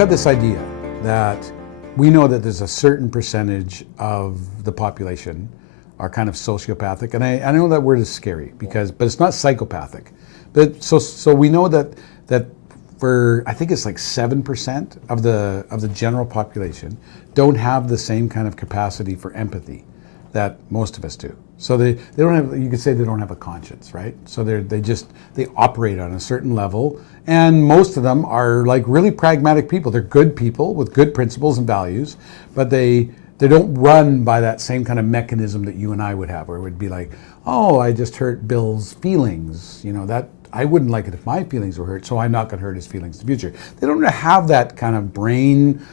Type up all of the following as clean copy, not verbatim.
got this idea that we know that there's a certain percentage of the population are kind of sociopathic, and I know that word is scary but it's not psychopathic. But so we know that for, I think it's like 7% of the general population don't have the same kind of capacity for empathy that most of us do. So they don't have, you could say they don't have a conscience, right? So they operate on a certain level, and most of them are like really pragmatic people. They're good people with good principles and values, but they don't run by that same kind of mechanism that you and I would have, where it would be like, oh, I just hurt Bill's feelings, that I wouldn't like it if my feelings were hurt, so I'm not going to hurt his feelings in the future. They don't have that kind of brain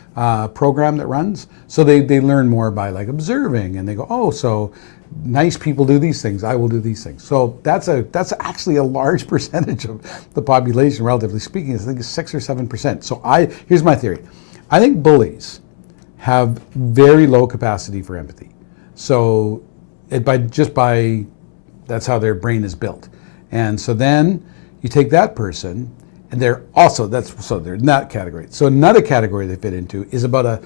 program that runs, so they learn more by like observing, and they go, oh, so nice people do these things, I will do these things. So that's actually a large percentage of the population, relatively speaking. I think it's 6 or 7%. So here's my theory. I think bullies have very low capacity for empathy. So that's how their brain is built. And so then you take that person, and they're in that category. So another category they fit into is about a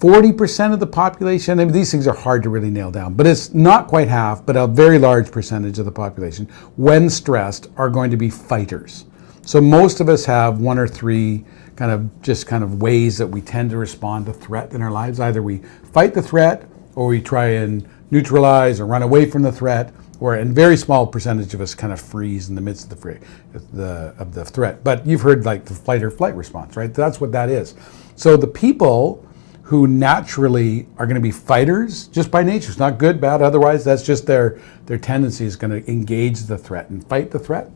40% of the population. I mean, these things are hard to really nail down, but it's not quite half, but a very large percentage of the population, when stressed, are going to be fighters. So most of us have one or three kind of ways that we tend to respond to threat in our lives. Either we fight the threat, or we try and neutralize or run away from the threat, or a very small percentage of us kind of freeze in the midst of the threat. But you've heard like the fight or flight response, right? That's what that is. So the people who naturally are going to be fighters just by nature, it's not good, bad, otherwise, that's just their tendency is going to engage the threat and fight the threat.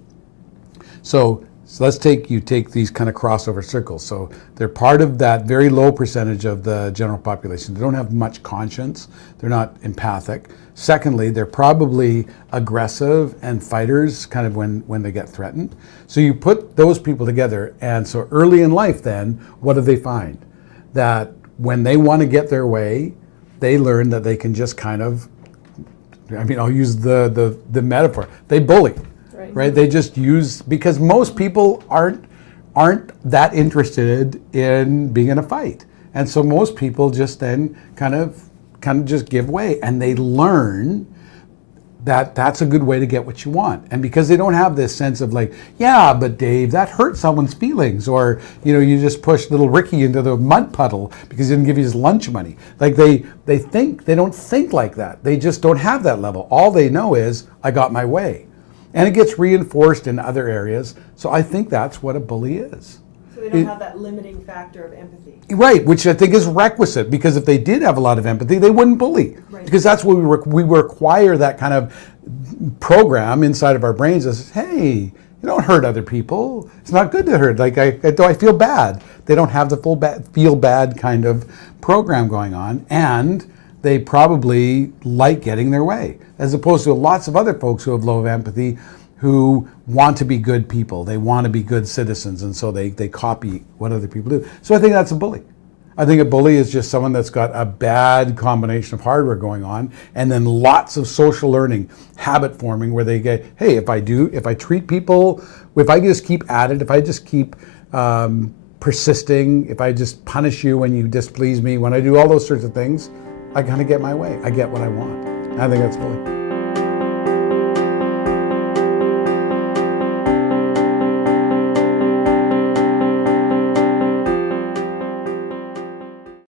So let's take these kind of crossover circles. So they're part of that very low percentage of the general population. They don't have much conscience. They're not empathic. Secondly, they're probably aggressive and fighters kind of when they get threatened. So you put those people together, and so early in life then, what do they find? That when they want to get their way, they learn that they can just kind of, I'll use the metaphor, they bully. Right? They just use, because most people aren't that interested in being in a fight. And so most people just then kind of just give way, and they learn that that's a good way to get what you want. And because they don't have this sense of like, yeah, but Dave, that hurt someone's feelings, or you just pushed little Ricky into the mud puddle because he didn't give you his lunch money. Like they don't think like that. They just don't have that level. All they know is, I got my way. And it gets reinforced in other areas. So I think that's what a bully is. So they don't have that limiting factor of empathy. Right, which I think is requisite, because if they did have a lot of empathy, they wouldn't bully. Right. Because that's what we require, that kind of program inside of our brains is, hey, you don't hurt other people. It's not good to hurt. Like, I feel bad. They don't have the feel bad kind of program going on, and they probably like getting their way, as opposed to lots of other folks who have low empathy, who want to be good people. They want to be good citizens, and so they copy what other people do. So I think that's a bully. I think a bully is just someone that's got a bad combination of hardware going on, and then lots of social learning, habit forming, where they get, hey, if I treat people, if I just keep at it, if I just keep persisting, if I just punish you when you displease me, when I do all those sorts of things, I kind of get my way. I get what I want. I think that's bullying.